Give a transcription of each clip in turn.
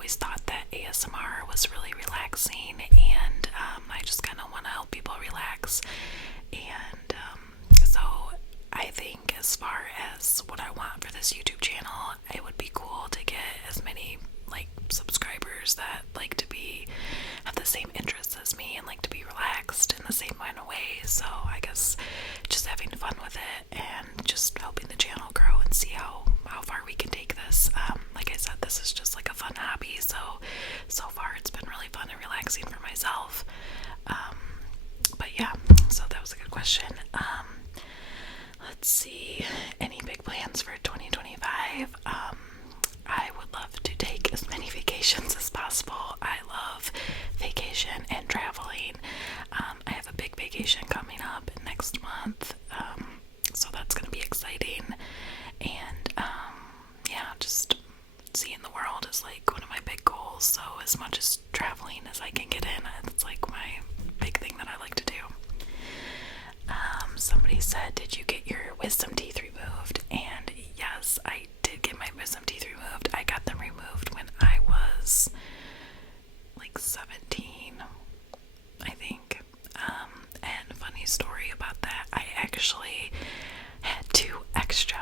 always thought that ASMR was really relaxing, and I just kind of want to help people relax. And so I think as far as what I want for this YouTube channel, it would be cool to get as many like subscribers that like to be have the same interests as me and like to be relaxed in the same kind of way. So I guess just having fun with it and just helping the channel grow and see how far we can take this. Like I said, this is just like a fun hobby, so far it's been really fun and relaxing for myself. But yeah, so that was a good question. Let's see, any big plans for 2025? I would love to take as many vacations as possible. I love vacation and traveling. I have a big vacation coming up next month, so that's going to be exciting. And yeah, just seeing the world is like one of my big goals. So as much as traveling as I can get in, it's like my big thing that I like to do. Somebody said, did you get your wisdom teeth removed? And yes, I did get my wisdom teeth removed. I got them removed when I was like 17, I think. And funny story about that, I actually had 2 extra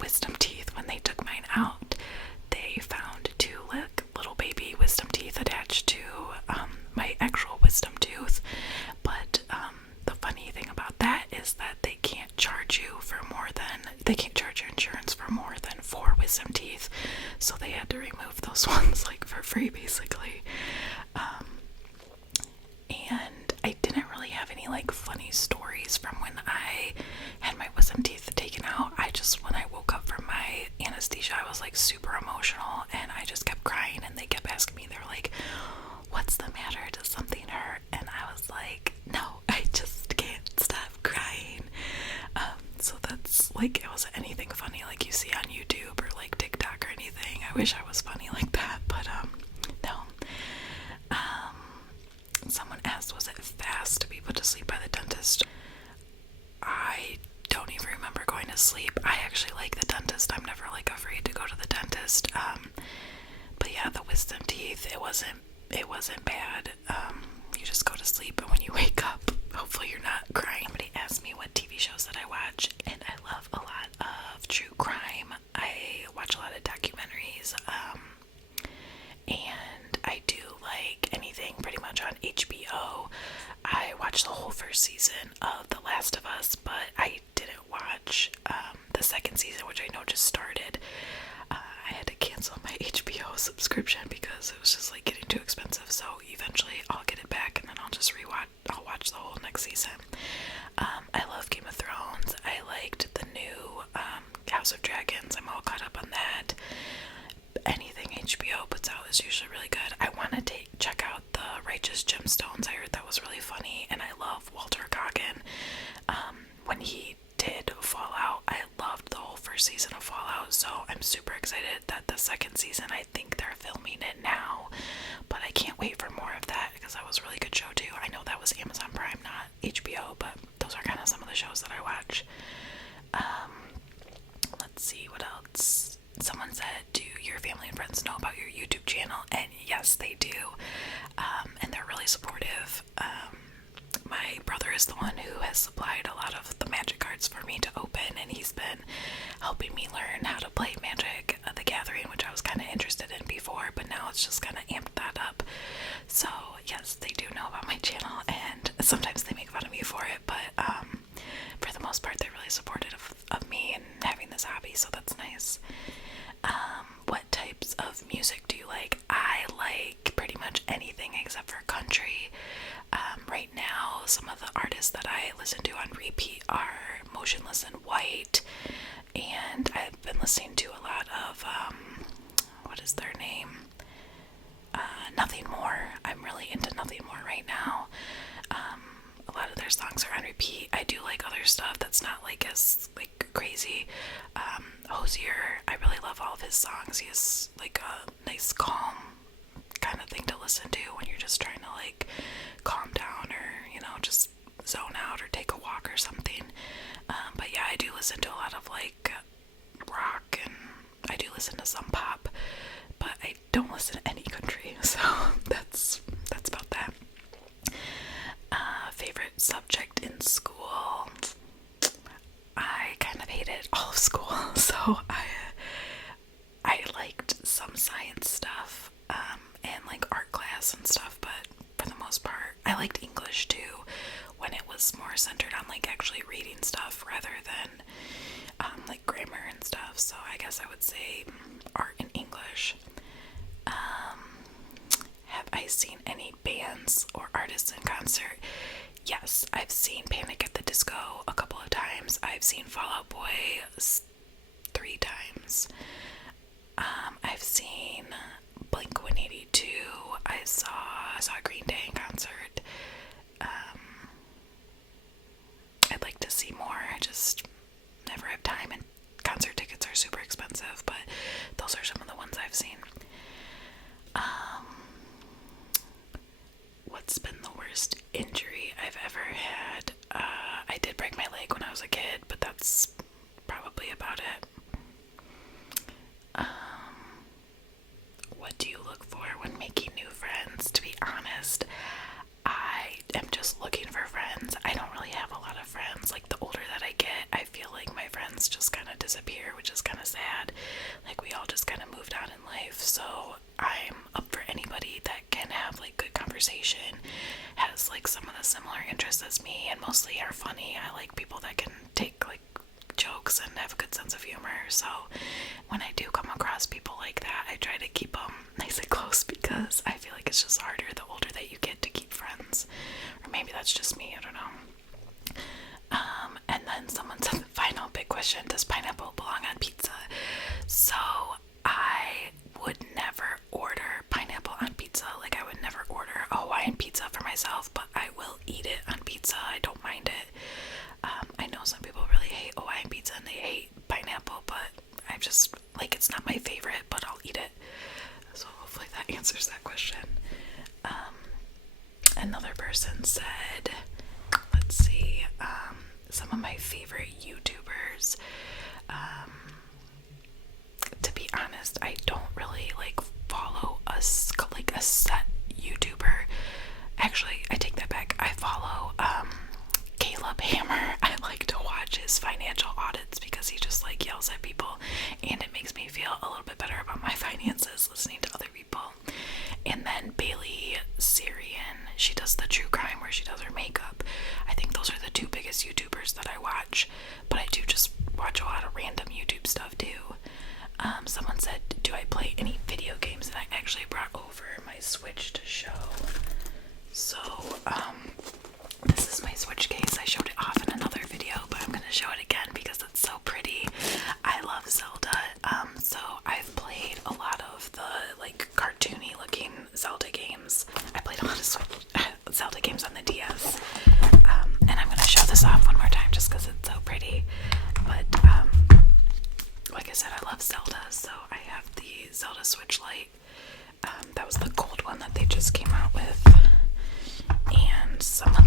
wisdom teeth when they took mine out. They found 2 little baby wisdom teeth attached to my actual wisdom tooth. But the funny thing about that is that they can't charge your insurance for more than 4 wisdom teeth. So they had to remove those ones like for free, basically. And I didn't really have any like funny stories from when I had my wisdom teeth taken out. When I woke up from my anesthesia, I was like super emotional and I just kept crying, and they kept asking me, they're like, what's the matter? Does something hurt? And I was like, no, I just can't stop crying. So that's like, it wasn't anything funny like you see on YouTube or like TikTok or anything. I wish I was funny like that, but no. Someone asked, was it fast to be put to sleep by the dentist? I don't even remember going to sleep. I actually like the dentist. I'm never like afraid to go to the dentist. But yeah, the wisdom teeth, it wasn't bad. You just go to sleep, and when you wake up, hopefully you're not crying. Somebody asked me what TV shows that I watch, and I love a lot of true crime. I watch a lot of documentaries, and I do like anything pretty much on HBO. I watched the whole first season of The Last of Us, but I didn't watch the second season, which I know just started. I had to cancel my HBO subscription because it was just like getting too expensive, so eventually I'll get it back and then I'll watch the whole next season. I love Game of Thrones. I liked the new House of Dragons. I'm all caught up on that. Anything HBO puts out is usually really good. I want to check out the Righteous Gemstones. I heard that was really funny, and I love Walter Goggin. When he did Fallout, I loved the whole first season of Fallout, so I'm super excited that the second season, I think they're filming it now, but I can't wait for more of that because that was a really good show too. I know that was Amazon Prime, not HBO, but those are kind of some of the shows that I watch. Let's see, what else? Someone said, do your family and friends know about your YouTube channel? And yes, they do, and they're really supportive. My brother is the one who has supplied a lot of the magic cards for me to open, and he's been helping me learn how to play Magic the Gathering, which I was kind of interested in before, but now it's just kind of amped that up. So yes, they do know about my channel, and sometimes they make fun of me for it, but for the most part, they're really supportive of me and having this hobby, so that's nice. What types of music do you like? I like pretty much anything except for country. Right now, some of the artists that I listen to on repeat are Motionless in White, and I've been listening to a lot of, what is their name? Nothing More. I'm really into Nothing More right now. A lot of their songs are on repeat. I do like other stuff that's not like as like crazy. Hosier, I really love all of his songs. He has like a nice calm kind of thing to listen to when you're just trying to like calm down or, you know, just zone out or take a walk or something. But yeah, I do listen to a lot of like rock, and I do listen to some pop, but I don't listen to any country I liked some science stuff, and like art class and stuff, but for the most part, I liked English too, when it was more centered on like actually reading stuff rather than like grammar and stuff. So I guess I would say art and English. Have I seen any bands or artists in concert? Yes, I've seen Panic at the Disco a couple of times. I've seen Fall Out Boy 3 times. I've seen Blink-182. I saw Green Day in concert. I'd like to see more. I just never have time, and concert tickets are super expensive, but those are some of the ones I've seen. What's been the worst injury I've ever had? I did break my leg when I was a kid, but that's probably about it. What do you look for when making new friends? To be honest, I am just looking for friends. I don't really have a lot of friends. Like, the older that I get, I feel like my friends just kind of disappear, which is kind of sad. Like, we all just kind of moved on in life. So I'm up for anybody that can have like good conversation, has like some of the similar interests as me, and mostly are funny. I like people that can take like jokes and have a good sense of humor. So when I do come across people like that, I try to keep them nice and close, because I feel like it's just harder the older that you get to keep friends. Or maybe that's just me, I don't know. And then someone said the final big question: does pineapple belong on pizza? So I would never order pineapple on pizza. Like, I would never order a Hawaiian pizza for myself, but I will eat it on pizza. I don't mind it. I know some people really hate Hawaiian pizza and they hate pineapple, but I just, like, it's not my favorite, but I'll eat it. So hopefully that answers that question. Another person said, let's see, some of my favorite YouTubers. To be honest, I don't really like follow a set YouTuber. Actually, I take that back. I follow Caleb Hammer. I like to watch his financial audits because he just like yells at people, and it makes me feel a little bit better about my finances listening to other people. And then Bailey Sarian, she does the true crime where she does her makeup. I think those are the two biggest YouTubers that I watch, but I do just watch a lot of random YouTube stuff too. Someone said, do I play any video games? And I actually brought over my Switch to show. So, this is my Switch case. I showed it off in another video, but I'm going to show it again because it's so pretty. I love Zelda. So I've played a lot of the, like, cartoony looking Zelda games. I played a lot of Zelda games on the DS. And I'm going to show this off one more time just because it's so pretty. But, like I said, I love Zelda, so I have the Zelda Switch Lite. That was the gold one that they just came out with. And some of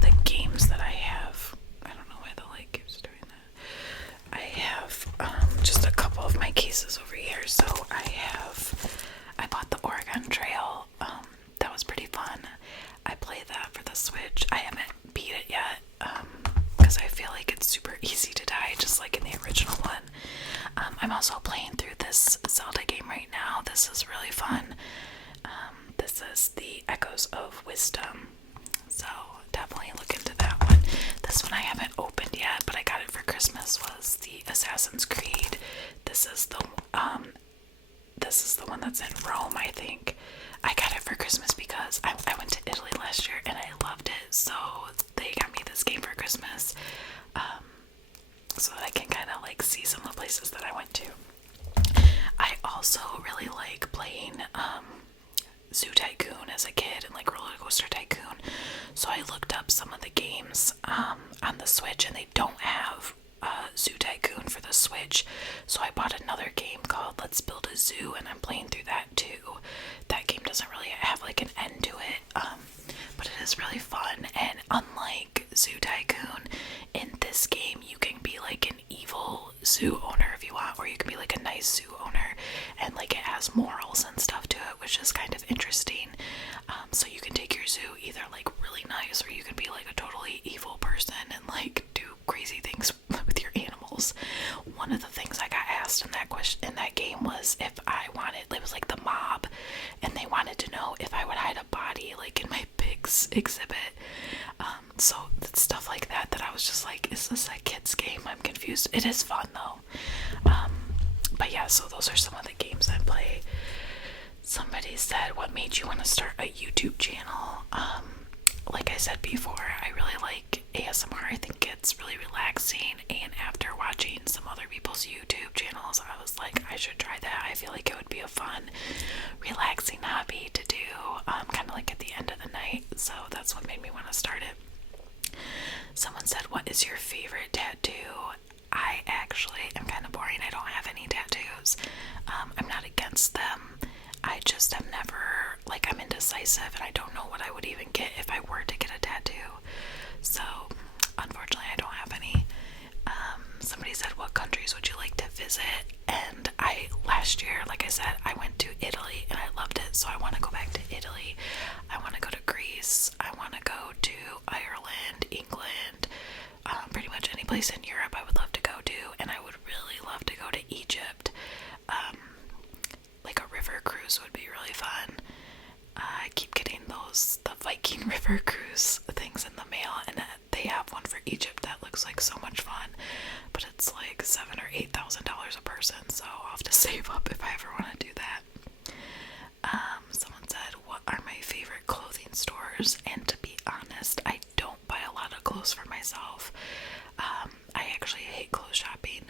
stuff like that I was just like, is this a kid's game? I'm confused. It is fun though. But yeah, so those are some of the games I play. Somebody said, what made you want to start a YouTube channel? Like I said before, I really like ASMR. I think it's really relaxing, and after watching some other people's YouTube channels, I was like, I should try that. I feel like it would be a fun, relaxing hobby to do, kind of like at the end of the night. So that's what made me want to start it. Someone said, what is your favorite tattoo? I actually am kind of boring. I don't have any tattoos. I'm not against them. I just have never, like, I'm indecisive and I don't know what I would even get if I were to get a tattoo. So, unfortunately, I don't have any. Somebody said, what countries would you like to visit? And last year, like I said, I went to Italy and I loved it. So I want to go back to Italy. I want to go to Greece. I want to go to Ireland, England, pretty much any place in Europe I would love to go to. And I would really love to go to Egypt. Like a river cruise would be really fun. I keep getting the Viking river cruise things in the mail, and they have one for Egypt that looks like so much fun, but it's like $7,000 or $8,000 a person, so I'll have to save up if I ever want to do that. Someone said, what are my favorite clothing stores? And to be honest, I don't buy a lot of clothes for myself. I actually hate clothes shopping,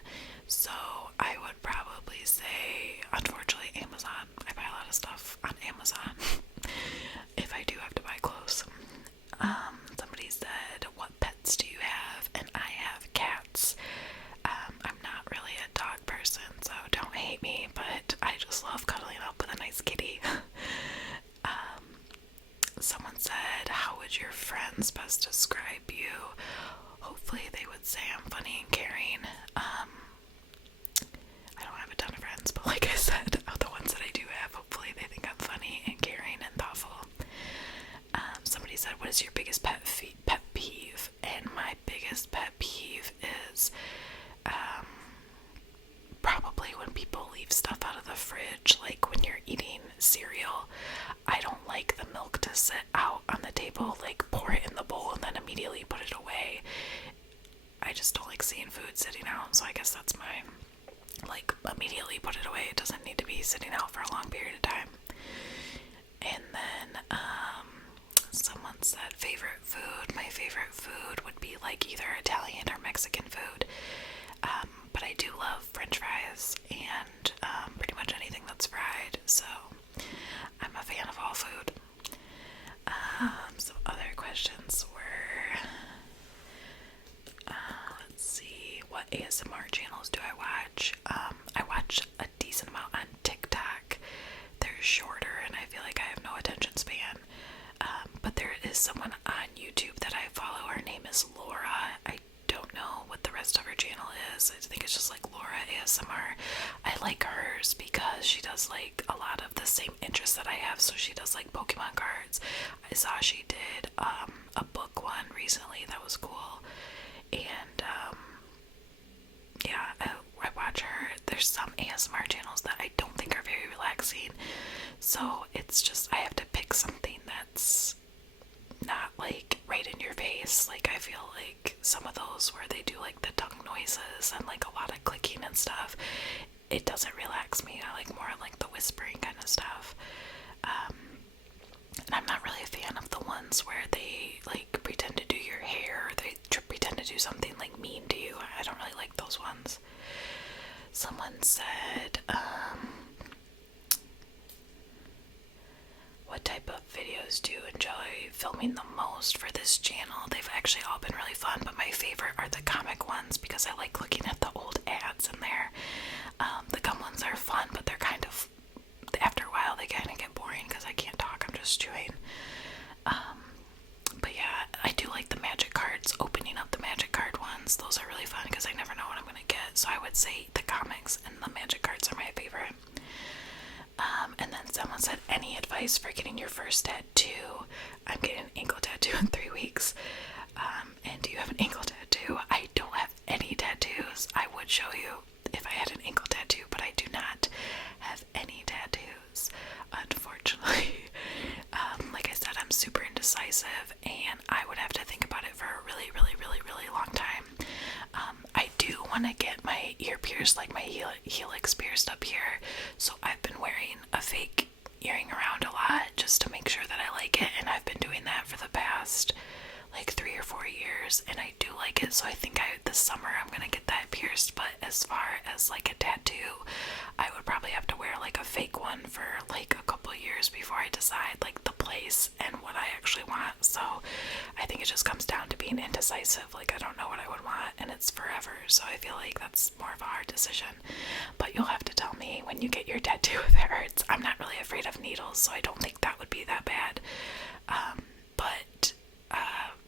so I would probably say, unfortunately, Amazon. I buy a lot of stuff on Amazon if I do have to buy clothes. Somebody said, what pets do you have? And I have cats. I'm not really a dog person, so don't hate me, but I just love cuddling up with a nice kitty. Someone said, how would your friends best describe you? Hopefully they would say I'm funny and caring. I don't have a ton of friends, but like I said, the ones that I do have, hopefully they think I'm funny and caring and thoughtful. Somebody said, what is your biggest pet peeve? And my biggest pet peeve is probably when people leave stuff out of the fridge, like when you're eating cereal. I don't like the milk to sit out on the table, like pour it in the bowl and then immediately put it away. I just don't like seeing food sitting out, so I guess that's my, like, immediately put it away. It doesn't need to be sitting out for a long period of time. And then, someone said favorite food. My favorite food would be like either Italian or Mexican food. But I do love French fries and pretty much anything that's fried, so I'm a fan of all food. Some other questions were, let's see, what ASMR channels do I watch? I watch a decent amount on TikTok. They're shorter and I feel like I have no attention span. But there is someone on YouTube that I follow. Her name is Laura. I don't know what the rest of her channel is. I think it's just like Laura ASMR. I like hers because she does like a lot of the same interests that I have. So she does like Pokemon cards. I saw she did a book one recently that was cool. And yeah, I watch her. There's some ASMR channels that I don't think are very relaxing. So it's just, I have to pick something that's not like right in your face. Like I feel like some of those where they do like the tongue noises and like a lot of clicking and stuff, it doesn't relax me. I like more like the whispering kind of stuff. And I'm not really a fan of the ones where they like pretend to do your hair, or they pretend to do something like mean to you. I don't really like those ones. Someone said, what type of videos do you enjoy filming the most for this channel? They've actually all been really fun, but my favorite are the comic ones because I like looking at the old ads in there. The gum ones are fun, but they're kind of, after a while they kind of get boring because I can't talk, I'm just chewing. But yeah, I do like the magic cards, opening up the magic card ones. Those are really fun because I never know what I'm going to get. So I would say the comics and the magic cards are my favorite. And then someone said, any advice for getting your first tattoo? I'm getting an ankle tattoo in 3 weeks. And do you have an ankle tattoo? I don't have any tattoos. I would show you if I had an ankle tattoo, but I do not have any tattoos, unfortunately. Like I said, I'm super indecisive, and I would have to think about it for a really, really, want to get my ear pierced, like my helix pierced up here. So I've been wearing a fake earring around a lot just to make sure that I like it, and I've been doing that for the past like 3 or 4 years, and I do like it. So I think this summer I'm gonna get that pierced. But as far as like a tattoo, I would probably have to wear like a fake one for like a couple years before I decide like the place and what I actually want. So I think it just comes down to being indecisive. Like, I don't know what I would want, and it's forever, so I feel like that's more of a hard decision. But you'll have to tell me when you get your tattoo if it hurts. I'm not really afraid of needles, so I don't think that would be that bad. But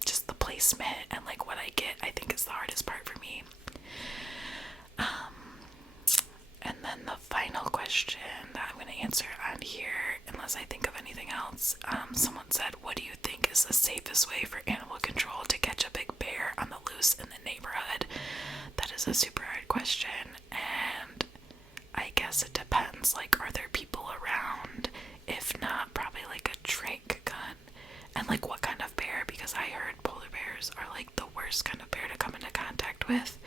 just the placement and like what I get, I think is the hardest part for me. And then the final question that I'm going to answer on here, unless I think of anything else, someone said, what do you think is the safest way for animal control to catch a big bear on the loose in the neighborhood? That is a super hard question, and I guess it depends. Like, are there people around? If not, probably like a trank gun. And like what kind of bear, because I heard polar bears are like the worst kind of bear to come into contact with,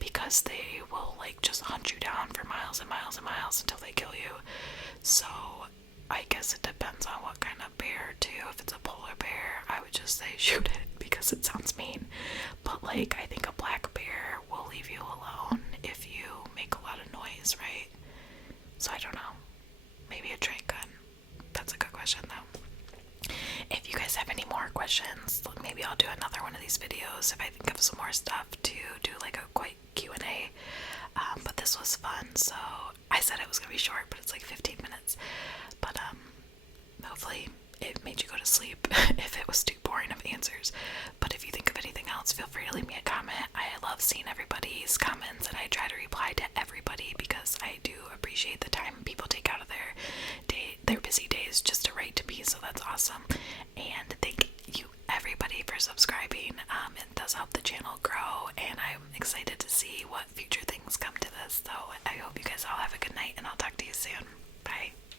because they will like just hunt you down for miles and miles and miles until they kill you. So I guess it depends on what kind of bear too. If it's a polar bear, I would just say shoot it because it sounds mean. But like, I think a black bear will leave you alone if you make a lot of noise, right? So I don't know. Maybe a train gun. That's a good question though. If you guys have any more questions, maybe I'll do another one of these videos if I think of some more stuff to do like a quick Q&A. But this was fun, so I said it was gonna be short, but it's like 15 minutes. But hopefully it made you go to sleep if it was too boring of answers. But if you think of anything else, feel free to leave me a comment. I love seeing everybody's comments, and I try to reply to everybody because I do appreciate the time people take out of their busy days just to write to me, so that's awesome. And thank you everybody for subscribing. It does help the channel grow, and I'm excited to see what future things come to this. So I hope you guys all have a good night, and I'll talk to you soon. Bye.